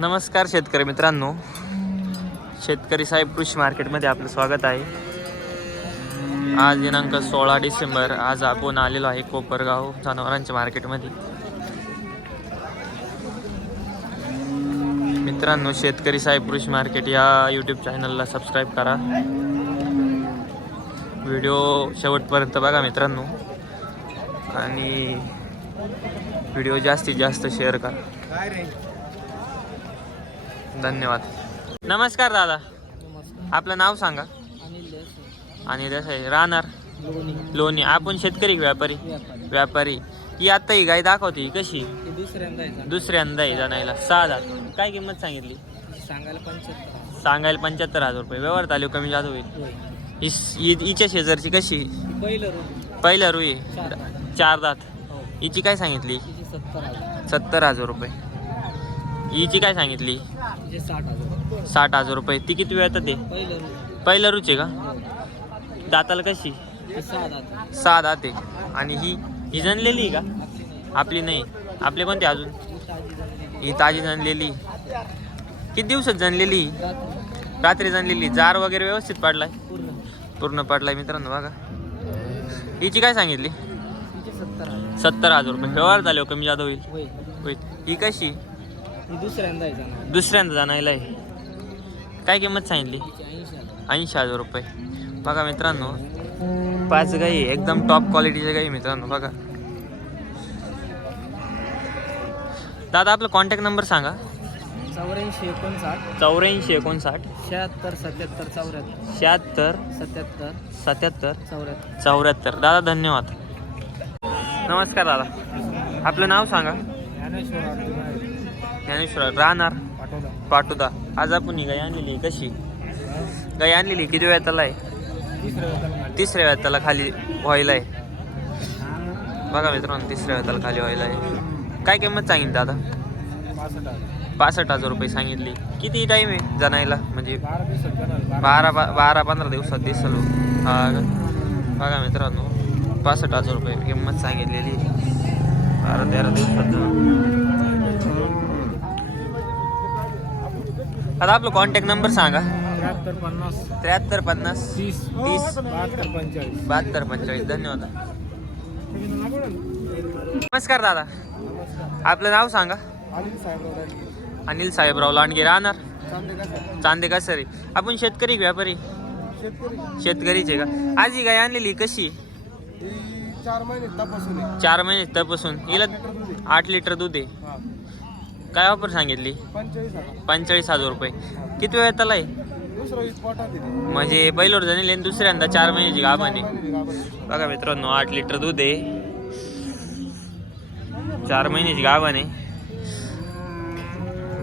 नमस्कार शेतकरी मित्रांनो. शेतकरी साहेब कृषी मार्केटमध्ये आपलं स्वागत आहे. आज दिनांक सोळा डिसेंबर आज आपण आलेलो आहे कोपरगाव जनावरांच्या मार्केटमध्ये. मित्रांनो शेतकरी साहेब कृषी मार्केट या यूट्यूब चॅनलला सबस्क्राईब करा. व्हिडिओ शेवटपर्यंत बघा मित्रांनो. आणि व्हिडिओ जास्तीत जास्त शेअर करा. धन्यवाद. नमस्कार दादा. आपलं नाव सांगा. आणि आहे राहणार? लोणी. आपण शेतकरी का व्यापारी? व्यापारी. ही आता ही गाय दाखवते कशी? दुसऱ्यांदा आहे जाणायला. सहा हजार काय किंमत सांगितली? सांगायला पंच्याहत्तर हजार. रुपये. व्यवहार आले कमी जास्त होईल हिच्या शेजारची कशी? पहिलं रुई. चार दात. हो. हिची काय सांगितली? सत्तर हजार रुपये. हिची काय सांगितली? साठ हजार रुपये. ती किती वेळ येतं ते? पहिलं रुचे का? दाताला कशी? ते सहा दात दाते आणि ही ही जनलेली आहे का? आपली नाही. आपले कोणते अजून? ही ताजी जनलेली किती दिवसात जनलेली रात्री जनलेली जार वगैरे व्यवस्थित पडलाय? पूर्ण पडलाय मित्रांनो बघा. हिची काय सांगितली? सत्तर हजार. रुपये. व्यवहार झाले हो, कमी जादा होईल. होईल. ही कशी? दुसऱ्यांदा आहे दुसऱ्यांदा जाणायला आहे. काय किंमत सांगितली? ऐंशी हजार रुपये. बघा मित्रांनो पाच गाई एकदम टॉप क्वालिटीच्या गाई मित्रांनो बघा. दादा आपला कॉन्टॅक्ट नंबर सांगा. चौऱ्याऐंशी एकोणसाठ. चौऱ्याऐंशी एकोणसाठ. शहात्तर सत्याहत्तर चौऱ्याहत्तर. शहात्तर सत्याहत्तर. सत्याहत्तर चौऱ्याहत्तर. चौऱ्याहत्तर. दादा धन्यवाद. नमस्कार दादा. आपलं नाव सांगा. ज्ञानेश्वर ज्ञानेश्वर राहणार. पाटोदा. आज आपण ही गाय आणलेली. कशी? गाय आणलेली किती वेळा त्याला आहे? तिसऱ्या वेळात त्याला खाली व्हायला आहे. बघा मित्रांनो तिसऱ्या वेळात त्याला खाली व्हायला आहे. काय किंमत सांगितली दादा? पासष्ट हजार. रुपये सांगितली. किती टाईम आहे जाणायला? म्हणजे बारा बारा बा बारा पंधरा दिवसात दिसल. हा? बघा मित्रांनो पासष्ट हजार रुपये किंमत सांगितलेली बारा तेरा दिवसात आता आपलं कॉन्टॅक्ट नंबर सांगा. त्र्याहत्तर पन्नास. त्र्याहत्तर पन्नास. तीस. तीस. बहात्तर पंचेचाळीस. बहात्तर पंचेचाळीस. धन्यवाद. नमस्कार. दादा. आपलं नाव सांगा. अनिल साहेब अनिल साहेबराव लांडगे राहणार. चांदे का सरी आपण शेतकरी व्यापारी? शेतकरी. शेतकरीचे का? आज ही गाय आणलेली कशी? चार महिने तपासून आहे. चार महिने तपासून. हिला आठ लिटर दूध आहे. काय ऑफर सांगितली? पंचेचाळीस हजार. पंचेचाळीस हजार रुपये. किती वेळ त्याला आहे? दुसरं म्हणजे जाणील आणि दुसऱ्यांदा चार महिन्याची गाभाने बघा मित्रांनो आठ लिटर दूध आहे. चार महिन्याची आहे.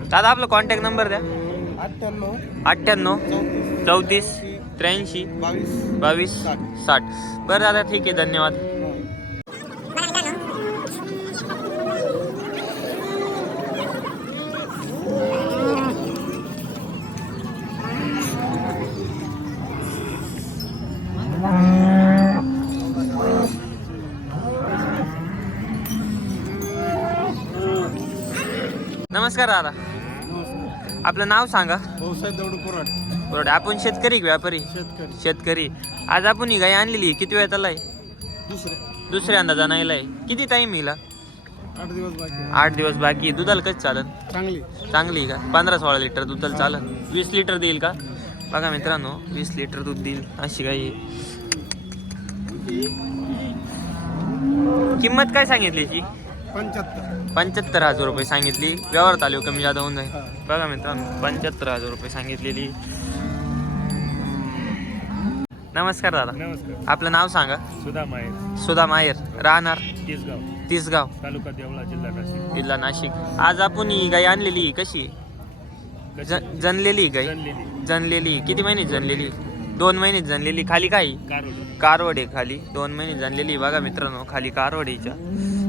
दादा आपला कॉन्टॅक्ट नंबर द्या. अठ्ठ्याण्णव अठ्ठ्याण्णव चौतीस चौतीस त्र्याऐंशी बावीस बावीस. साठ. बरं दादा ठीक आहे. धन्यवाद. नमस्कार दादा. आपलं नाव सांगा. भाऊसाहेब दौड कोराड. बरोबर आपण शेतकरी का व्यापारी? शेतकरी. शेतकरी. आज आपण ही गाय आणलेली किती वेळ त्याला आहे दुसरे दुसऱ्यांदा जाणायला आहे किती टाईम येईल आठ दिवस बाकी आठ दिवस बाकी. दुधाला कसं चालत चांगली. चांगली का? पंधरा सोळा लिटर दुधाला चालत वीस लिटर देईल का? बघा मित्रांनो वीस लिटर दूध देईल. अशी गाय आहे. किंमत काय सांगितली याची पंच्याहत्तर. पंच्याहत्तर हजार रुपये सांगितली. व्यवहार चालू कमी जादा होऊन जाईल. बघा मित्रांनो पंच्याहत्तर हजार रुपये सांगितलेली. नमस्कार दादा. नमस्कार. आपलं नाव सांगा. सुधा माहेर. सुधा मायर राहणार? केसगाव. तिसगाव तालुका देवळा जिल्हा नाशिक. जिल्हा नाशिक. आज आपण ही गाय आणलेली आहे. कशी आहे? ज- जनलेली आहे गाय. जनलेली. जनलेली आहे. किती महिने जनलेली दोन महिने जनलेली खाली काय? कारवड. आहे खाली. दोन महिने जनलेली आहे. बघा मित्रांनो खाली कारवड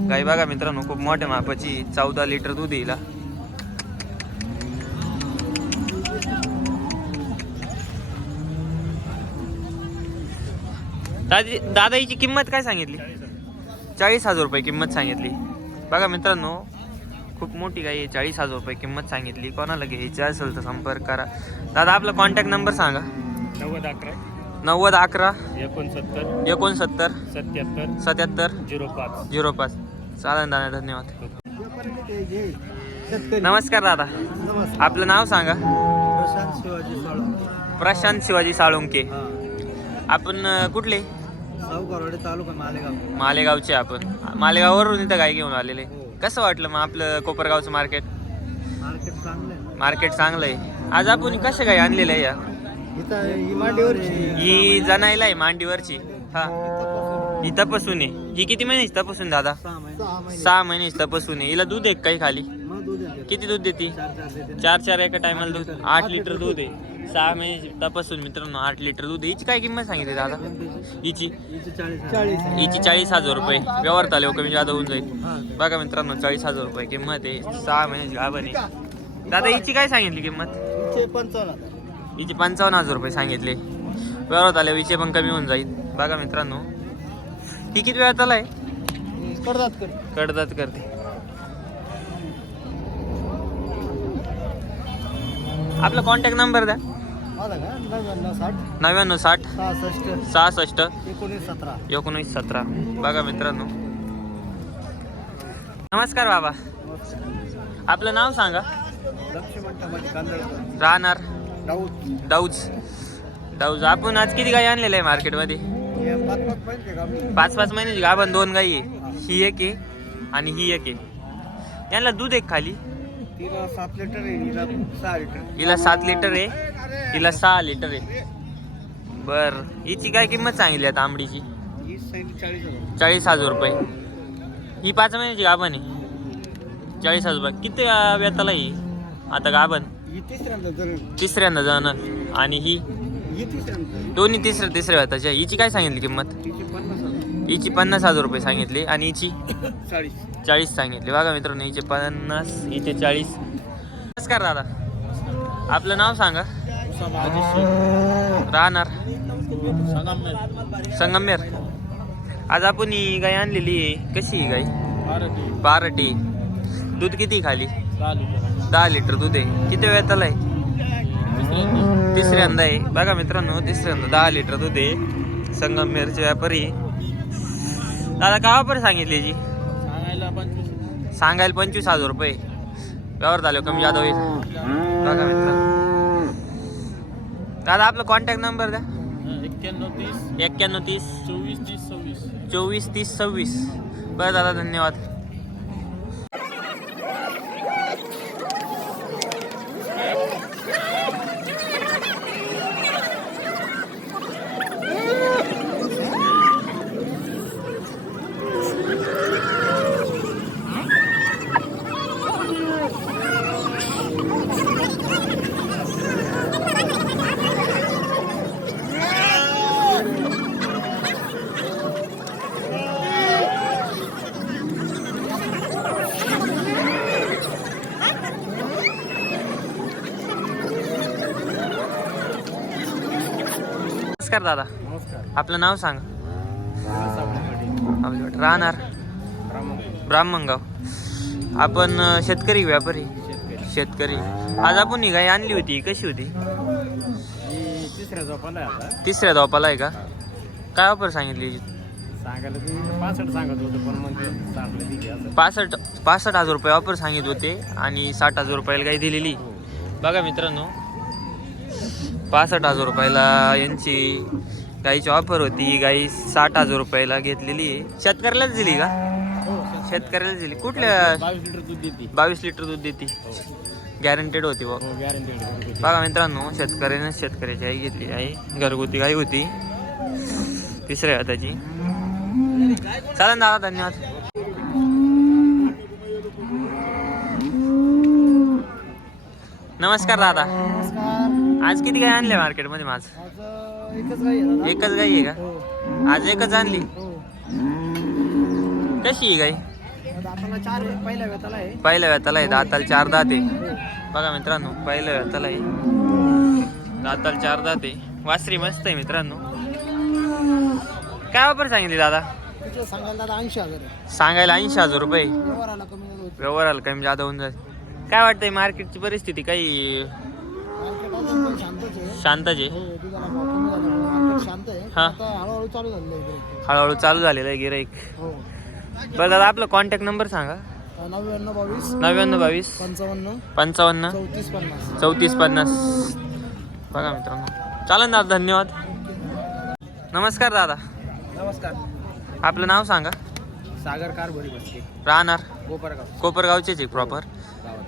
गाय बघा मित्रांनो खूप मोठ्या मापाची चौदा लिटर दूध येईल. दादी दादा हिची किंमत काय सांगितली? चाळीस हजार रुपये किंमत सांगितली. बघा मित्रांनो खूप मोठी गाई आहे चाळीस हजार रुपये किंमत सांगितली. कोणाला घ्यायची असेल तर संपर्क करा. दादा आपला कॉन्टॅक्ट नंबर सांगा. नव्वद अकरा नव्वद अकरा एकोणसत्तर एकोणसत्तर सत्याहत्तर सत्याहत्तर झिरो पाच. झिरो पाच. चालेल दादा धन्यवाद. नमस्कार दादा. आपलं नाव सांगा. प्रशांत शिवाजी साळुंके. प्रशांत शिवाजी साळुंके. आपण कुठले? तालुका मालेगाव. मालेगावचे आपण. मालेगाववरून इथं गाय घेऊन आलेले. हो. कसं वाटलं मग आपलं कोपरगावचं मार्केट? मार्केट चांगलं आहे. आज आपण कशा गाय आणलेलं आहे या ही मांडीवरची. ही जनायला आहे मांडीवरची. हा. ही तपासून आहे. ही किती महिन्याची तपासून दादा? सहा महिने. महिने. महिन्याची तपासून आहे. हिला दूध आहे काही खाली? किती दूध देते? चार चार देते. चार चार एका टायमाला दूध. आठ लिटर दूध आहे. सहा महिन्याची तपासून मित्रांनो आठ लिटर दूध आहे. हिची काय किंमत सांगितली दादा? हिची? हिची चाळीस हिची हजार रुपये. व्यवहार चालेल कमी जादा होऊन जाईल. बघा मित्रांनो चाळीस हजार रुपये किंमत आहे. सहा महिन्याची गाभण आहे. दादा हिची काय सांगितली किंमत? हिचे पंचावन्न हजार. हिची पंचावन्न हजार रुपये सांगितले. व्यवहारात आल्या विषय पण कमी होऊन जाईल. बघा मित्रांनो ही किती वेळात आलाय करतात कर. कडदात करते. आपला कॉन्टॅक्ट नंबर द्या. नव्याण्णव साठ. सहासष्ट. एकोणीस सतरा. बघा मित्रांनो. नमस्कार बाबा. आपलं नाव सांगा. राहणार. डाऊज डाऊज आपण आज किती गाई आणलेल्या आहे मार्केटमध्ये पाच पाच महिन्याची गाभण दोन गाई आहे. ही एक आहे आणि ही एक आहे. यांना दूध एक खाली. तिला सात लिटर आहे हिला सहा लिटर. हिला सात लिटर आहे. हिला सहा लिटर आहे. बर हिची काय किंमत सांगितली आता आंबडीची ही सांगितली चाळीस हजार. चाळीस हजार रुपये. ही पाच महिन्याची गाभण आहे. चाळीस हजार रुपये. किती अं, वेताला ही? आता गाभण? ही तिसऱ्यांदा जर तिसऱ्यांदा जाणं आणि ही? दोन्ही तिसऱ्या तिसऱ्या हाताच्या हिची काय सांगितली किंमत? पन्नास हजार हिची पन्नास हजार रुपये सांगितली आणि हिची चाळीस चाळीस सांगितले. बघा मित्रांनो हिचे पन्नास हिचे चाळीस. नमस्कार दादा. आपलं नाव सांगा. राहणार. संगमेर आज आपण ही गाय आणलेली आहे. कशी ही गाय? पारटी दूध किती खाली? दहा लिटर. दूध आहे. किती वेळाला आहे तिसऱ्यांदा आहे. बघा मित्रांनो तिसऱ्यांदा दहा लिटर दूध आहे. संगमेरचे व्यापारी. दादा का वापर सांगितली जी? सांगायला पंचवीस हजार रुपये. व्यवहार झाले कमी जादा होईल. बघा मित्रांनो. दादा आपला कॉन्टॅक्ट नंबर द्या. एक्क्याण्णव तीस. एक्क्याण्णव तीस. चोवीस तीस सव्वीस. चोवीस तीस सव्वीस. बरं दादा धन्यवाद. नमस्कार दादा. नमस्कार. आपलं नाव सांग. राहणार? ब्राह्मणगाव. आपण शेतकरी व्यापारी. शेतकरी. आज आपण ही गाय आणली होती. कशी होती? तिसऱ्या झोपाला आहे आता. तिसऱ्या धोपाला आहे का? काय ऑफर सांगितली? सांगायला पासष्ट सांगत होतं पण मग ते साठला दिली असं. पासष्ट पासष्ट हजार रुपये ऑफर सांगित होते आणि साठ हजार रुपयाला गाय दिलेली. बघा मित्रांनो पासष्ट हजार रुपयाला यांची गाईची ऑफर होती. ही गाई साठ हजार रुपयाला घेतलेली आहे. शेतकऱ्यालाच दिली का? शेतकऱ्यालाच दिली. कुठल्या? बावीस लिटर दूध देते. बावीस लिटर दूध देते. गॅरंटेड होती बघ. हो बघा मित्रांनो शेतकऱ्याने शेतकऱ्याची आई घेतली आहे. घरगुती गाई होती. तिसऱ्या हाताची. चालेल दादा धन्यवाद. नमस्कार दादा. आज किती गाय आणले मार्केटमध्ये माझ एकच गाई आहे एकच आहे का? आज एकच आणली. कशी आहे गाई पहिल्या व्यताला आहे पहिल्या दाताला चार दात आहे. बघा मित्रांनो पहिल्या व्यताला आहे. दाताला चार दात आहे. वासरी मस्त आहे मित्रांनो. काय वापर सांगितली दादा? सांगायला ऐंशी हजार रुपये. व्यवहाराला कमी व्यवहाराला कमी जादा होऊन जाईल. काय वाटतंय मार्केटची परिस्थिती? काही मार्केट अजून पण शांतच आहे शांतच आहे हो झाल्यामुळे मार्केट शांत आहे. हा. आता हळूहळू चालू झालेलं आहे इकडे. हळूहळू चालू झालेलं आहे गिराईक हो. बरं दादा आपलं कॉन्टॅक्ट नंबर सांगा. नव्याण्णव बावीस. नव्याण्णव बावीस. पंचावन्न. पंचावन्न. चौतीस पन्नास. चौतीस पन्नास. बघा मित्रांनो. चालेल दादा धन्यवाद. नमस्कार दादा. नमस्कार. आपलं नाव सांगा. सागर कारभारी बसते राहणार. कोपरगाव. कोपरगावचेच आहे प्रॉपर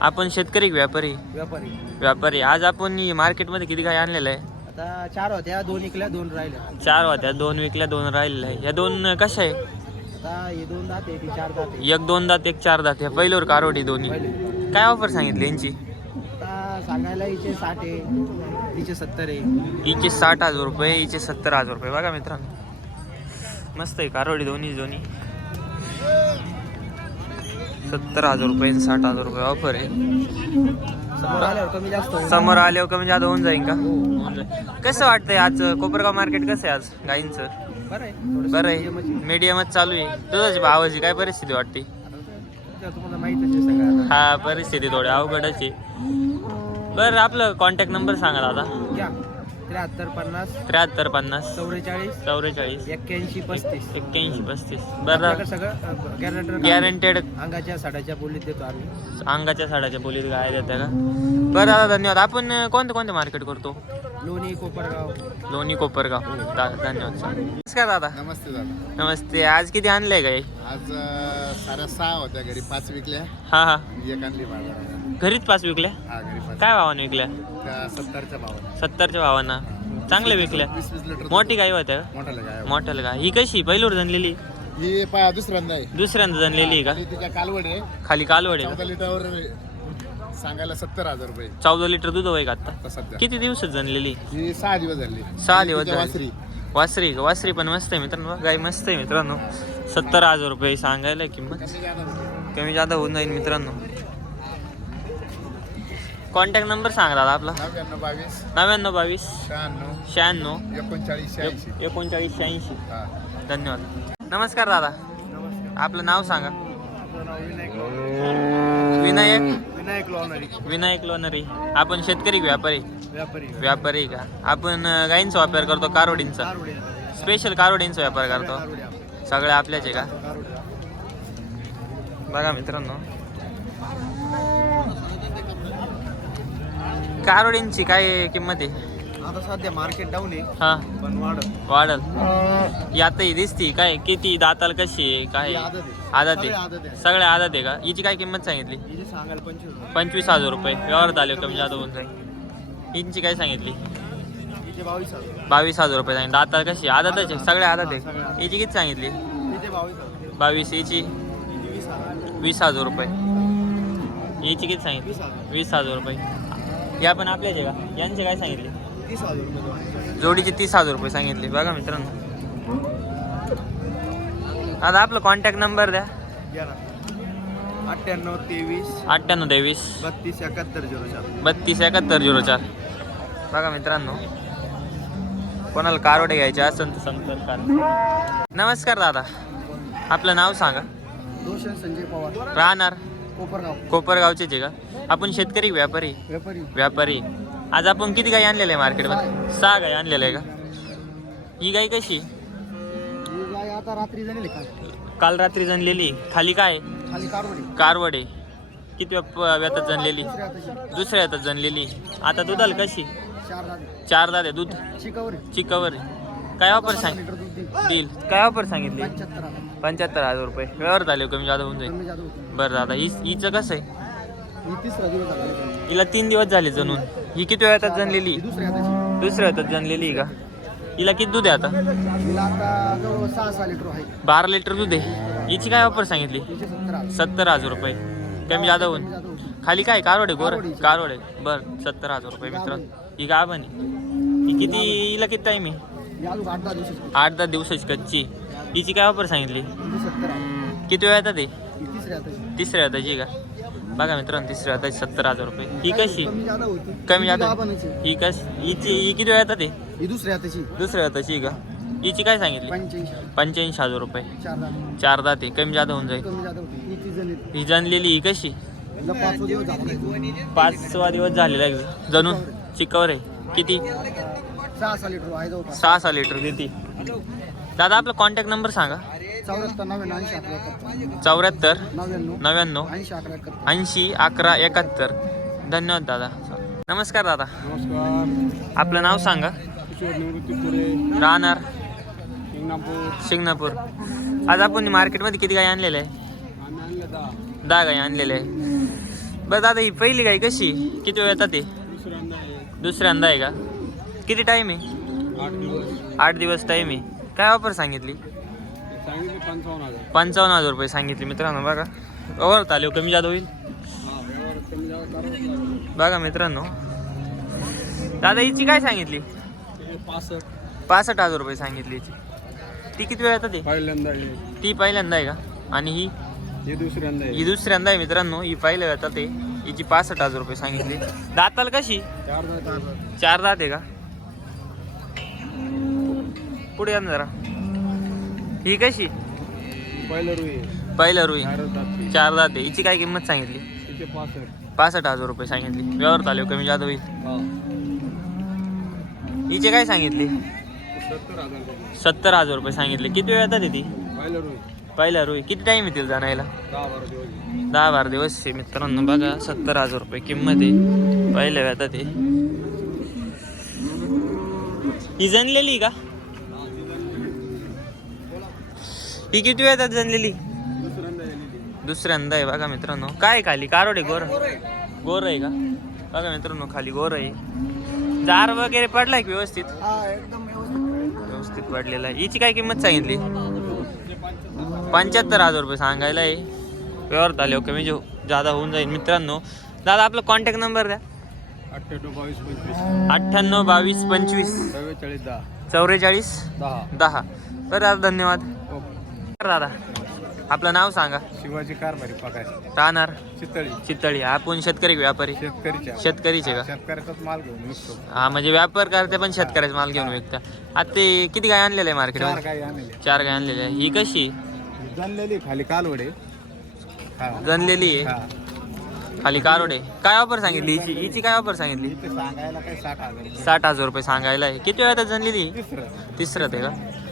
आपण शेतकरी की व्यापारी? व्यापारी. व्यापारी. आज आपण ही मार्केटमध्ये किती काय आणलेलं आहे? आता चार होत्या दोन इकल्या दोन राहिल्या. चार होत्या दोन विकल्या दोन राहिलेल्या आहे. या दोन कशा आहे? आता हे दोन दात आहे ती चार दात आहे. एक दोन दात एक चार दात. ह्या पहिल्यावर कारोडी दोन्ही? पहिले काय ऑफर सांगितली यांची? आता सांगायला हिचे साठ आहे तिचे सत्तर आहे. हिचे साठ हजार रुपये हिचे सत्तर हजार रुपये. बघा मित्रांनो. मस्त आहे कारोडी दोन्ही दोन्ही. सत्तर हजार रुपये साठ हजार रुपये ऑफर आहे. समोर आल्यावर कमी जास्त होऊन जाईल. का? कसं वाटतंय आज कोपरगाव मार्केट कसं आहे आज गाईंचं? बरं आहे. मीडियमच चालू आहे. दुधाची भावाची काय परिस्थिती वाटते. हा परिस्थिती थोडी अवघडच आहे. बरं आपलं कॉन्टॅक्ट नंबर सांगा दादा. त्र्याहत्तर पन्नास. त्र्याहत्तर पन्नास. चौवेचाळीस चौवेचाळीस एक्क्याऐंशी पस्तीस. एक्क्याऐंशी पस्तीस. आपल्याकडे बरं सगळं गॅरंटर गॅरंटेड अंगाच्या साडाच्या बोलीत देतो आम्ही. अंगाच्या साड्याच्या बोलीत गाय देते का? बरं दादा धन्यवाद. आपण कोणते कोणते मार्केट करतो? लोणी कोपरगाव. लोणी कोपरगाव. दा- धन्यवाद सर नमस्कार दादा. नमस्ते दादा. नमस्ते. आज किती आणलंय गाई आज अ, साड्या सहा होत्या. घरी पाच विकल्या. हा हा. एक आणली बाजारात. घरीच पाच विकल्या? हा घरी पाच. काय भावाने विकल्या? सत्तरच्या भावाने. सत्तरच्या भावांना? चांगल्या विकल्या? वीस वीस लिटर मोठी गाई होत्या? मोठ्याला का ही कशी? पहिलीवर जनलेली? ही पा दुसऱ्यांदा आहे. दुसऱ्यांदा जनलेली आहे का? आणि तिच्या कालवड आहे. खाली कालवड आहे चौदा लिटरवर सांगायला सत्तर हजार रुपये. चौदा लिटर दूध होय का आता? आता सध्या. किती दिवसात जनलेली? ही सहा दिवस झाली. सहा दिवस तिच्या झाले. वासरी. वासरी का वासरी पण मस्त आहे मित्रांनो. गाय मस्त आहे मित्रांनो. सत्तर हजार रुपये सांगायला किंमत. कमी जादा होऊन जाईल मित्रांनो. कॉन्टॅक्ट नंबर सांगा दादा आपला. नव्याण्णव बावीस. नव्याण्णव बावीस. शहाण्णव. शहाण्णव. एकोणचाळीस शहाऐंशी. एक- एकोणचाळीस शहाऐंशी. हा. धन्यवाद. नमस्कार दादा. नमस्कार. आपलं नाव सांगा. आपलं नाव विनायक. विनायक? विनायक लोणारी. विनायक लोणरी. आपण शेतकरी व्यापारी? व्यापारी व्यापारी. का? आपण अं, गाईंचा वापर करतो कारोडींचा. स्पेशल कारोडींचा व्यापार करतो. दारुडे आपले. सगळे आपल्याच का. बघा मित्रांनो. कारोडींची काय किंमत आहे? आता सध्या मार्केट डाऊन आहे हा. पण वाढ वाढल. ही दिसती काय? किती दाताल कशी आहे? काय? आदत आहे. आदत सगळे आहे. आदत आहे का? हिची काय किंमत सांगितली? सांगायला पंचवीस हजार. रुपये. व्यवहारात आले कमी जादा होऊन जाईल हिंची काय सांगितली? बावीस हजार. बावीस हजार रुपये सांगितली. दाताल कशी आदतच आहे सगळे आदत आहे. हिची किती सांगितली? बावीस हिची? वीस हजार. रुपये. हिची किती सांगितली? वीस हजार रुपये. या पण आपल्याच आहे का? यांचे काय सांगितले? तीस हजार रुपये दोन. जोडीचे तीस हजार रुपये सांगितले. बघा मित्रांनो. आता आपलं कॉन्टॅक्ट नंबर द्या. घ्या ना. अठ्ठ्याण्णव तेवीस अठ्ठ्याण्णव तेवीस. बत्तीस एकाहत्तर झिरो चार. बत्तीस एकाहत्तर झिरो चार. बघा मित्रांनो. कोणाला कारवडे घ्यायचे असेल तर संपर्क करा. नमस्कार दादा. आपलं नाव सांगा. रोशन संजय पवार. राहणार. कोपरगाव. कोपरगावचेच आहे का? आपण शेतकरी व्यापारी? व्यापारी. व्यापारी. आज आपण किती गाई आणलेलं आहे मार्केटमध्ये सहा. गाई आणलेलं आहे का? ही गाई कशी ही गाय आता रात्री झालेली काल. रात्री जनलेली खाली काय खाली कारवडी. कारवड. आहे किती व्यातात जनलेली दुसऱ्या हातात जनलेली आता दुधाला कशी? चार दादे दूध? चिकावर चिकावर आहे. काय ऑफर सांग देईल. काय ऑफर सांगितली? पंच्याहत्तर पंच्याहत्तर हजार रुपये. व्यवहार झाले कमी जादा होऊन जाईल. बरं दादा ही हिचं कसं आहे? ही हिला तीन दिवस झाले जणून. ही किती वेळात जनलेली ही दुसऱ्या हातात जनलेली का? हिला किती दूध आहे आता? बारा लिटर दूध आहे. हिची काय ऑफर सांगितली? सत्तर हजार. रुपये. कमी जादा होऊन. खाली काय? कारवड गोर? कारवड बरं सत्तर हजार रुपये मित्रांनो. ही गाभण ही किती हिला किती टाईम आहे? ही आठ दहा दिवसाची. कच्ची हिची काय ऑफर सांगितली? किती वेळ येतात ते? तिसऱ्या हाताची का? बघा मित्रांनो तिसऱ्या हाताची सत्तर हजार रुपये. ही कशी? कमी जादा ही कशी? हिची ही किती वेळ येतात ते? दुसऱ्या हाताची दुसऱ्या हाताची का? हिची काय सांगितली? पंच्याऐंशी हजार रुपये. चार ते दाते कमी जादा होऊन जाईल. ही जणलेली ही कशी? पाच सहा पाचवा दिवस झालेला आहे. जणून चिकावर आहे. किती? सहा सहा लिटर. सहा सहा लिटर देते. दादा आपला कॉन्टॅक्ट नंबर सांगा. चौऱ्याहत्तर नव्याण्णव ऐंशी अकरा एकाहत्तर चौऱ्याहत्तर नव्याण्णव नव्याण्णव ऐंशी अकरा एकाहत्तर. ऐंशी अकरा एकाहत्तर. धन्यवाद दादा. नमस्कार दादा. नमस्कार. आपलं नाव सांगा. किशोर निवृत्ती पुरे. राहणार. शिंगणापूर. शिंगणापूर. आज आपण मार्केटमध्ये किती गाय आणलेल्या आहे? आम्ही आणलं दहा. दहा गाय आणलेल्या आहे. बरं दादा ही पहिली गाय कशी? किती वेळ येतात ते दुसऱ्यांदा आहे. दुसऱ्यांदा आहे का? किती टाईम आहे? आठ दिवस. आठ दिवस टाईम आहे. काय ऑफर सांगितली? सांगितले पंचावन्न हजार. पंचावन्न हजार रुपये सांगितले मित्रांनो बघा. ओव्हर आले कमी जादा होईल. बघा मित्रांनो. दादा हिची काय सांगितली? पासष्ट. पासष्ट हजार रुपये सांगितली हिची. ती किती वेळ येतात ते? पहिल्यांदा आहे. ती पहिल्यांदा आहे का? आणि ही? हे दुसऱ्यांदा ही दुसऱ्यांदा आहे मित्रांनो. ही पहिल्या येतात ते. हिची पासष्ट हजार रुपये सांगितली. दाताला कशी? चार दात आहे का? पुढे या ना जरा. ही कशी? पहिलं रुई. आहे पहिलं रुई. चार दात आहे. हिची काय किंमत सांगितली? पासष्ट. पासष्ट हजार रुपये सांगितली. व्यवहार आले कमी जादा होईल. हा. हिचे काय सांगितली? सत्तर हजार रुपये. सत्तर हजार रुपये सांगितले. किती वेळ येतात ती पहिलं रुई. पहिला रुई. किती टाइम येतील जाण्याला? दहा बारा दिवस. आहे. दहा बारा दिवस आहे मित्रांनो. बघा सत्तर हजार रुपये किंमत आहे. पहिल्या वेळात ते ही. जनलेली का? ही किती वेळात जनलेली दुसऱ्यांदा आहे बघा मित्रांनो. काय खाली? कारोडे गोर? गोर आहे. का? बघा मित्रांनो खाली गोर आहे. जार वगैरे पडलाय की व्यवस्थित? एकदम व्यवस्थित. पडलेला आहे. हिची काय किंमत सांगितली? पंच्याहत्तर हजार रुपये सांगायला आहे. व्यवहार आले कमी जो जादा होऊन जाईल. मित्रांनो दादा आपला कॉन्टॅक्ट नंबर द्या. अठ्ठ्याण्णव बावीस पंचवीस. अठ्ठ्याण्णव बावीस पंचवीस. चव्वेचाळीस दहा. चौवेचाळीस दहा. बरं दादा धन्यवाद. ओके दादा आपलं नाव सांगा. शिवाजी कारभारी पगार. राहणार? चितळी. चित्तळी आपण शेतकरी का व्यापारी? शेतकरीच्या शेतकरीचे का? शेतकऱ्याचाच माल घेऊन विकतो. हा म्हणजे व्यापार करते पण शेतकऱ्याचा माल घेऊन विकता. आता ते किती गाय आणलेलं आहे चार मार्केटमध्ये गाई आणले चार गाय आणलेल्या आहे ही कशी? जनलेली खाली कालवडे. हा. आहे? खाली कारोडे काय ऑफर सांगितली? हिची हिची काय ऑफर सांगितली? इथे सांगायला काही साठ हजार रुपये. साठ हजार रुपये सांगायला आहे. किती वेळात जनलेली? तिसरं. तिसरं ते का?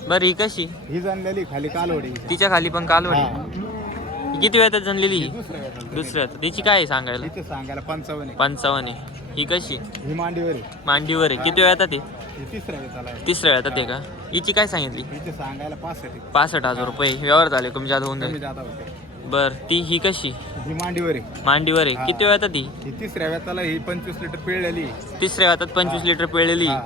बरं ही कशी? ही जनलेली खाली कालवडी. तिच्या खाली पण कालवडी? हा. किती वेळात जनलेली ही? दुसऱ्या वेळेला. दुसऱ्यात तिची काय आहे सांगायला? इथे सांगायला पंचावन्न आहे. पंचावन्न आहे. ही कशी? ही मांडीवर. आहे मांडीवर आहे. किती वेळात ते? ही तिसऱ्या वेळेला आहे तिसऱ्या वेळात ते का? हिची काय सांगितली? इथे सांगायला पासष्ट आहे. पासष्ट हजार रुपये. व्यवहार झाले कमी जादा होऊन कमी जाईल जादा होते. बर ती ही कशी? ही मांडीवर. आहे मांडीवर आहे. किती वेळात ती? ही तिसऱ्या वेळेला ही पंचवीस लिटर पिळलेली आहे. तिसऱ्या वेळात पंचवीस लिटर पिळलेली हा.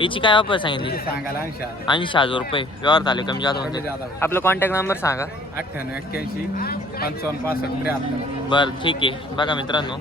याची काय वापर सांगितली? सांगायला ऐंशी हजार. ऐंशी हजार रुपये. व्यवहार झाले कमी जास्त होते आपला कॉन्टॅक्ट नंबर सांगा. अठ्ठ्याण्णव एक्क्याऐंशी पंचावन्न पासष्ट त्र्याहत्तर. बरं ठीक आहे. बघा मित्रांनो.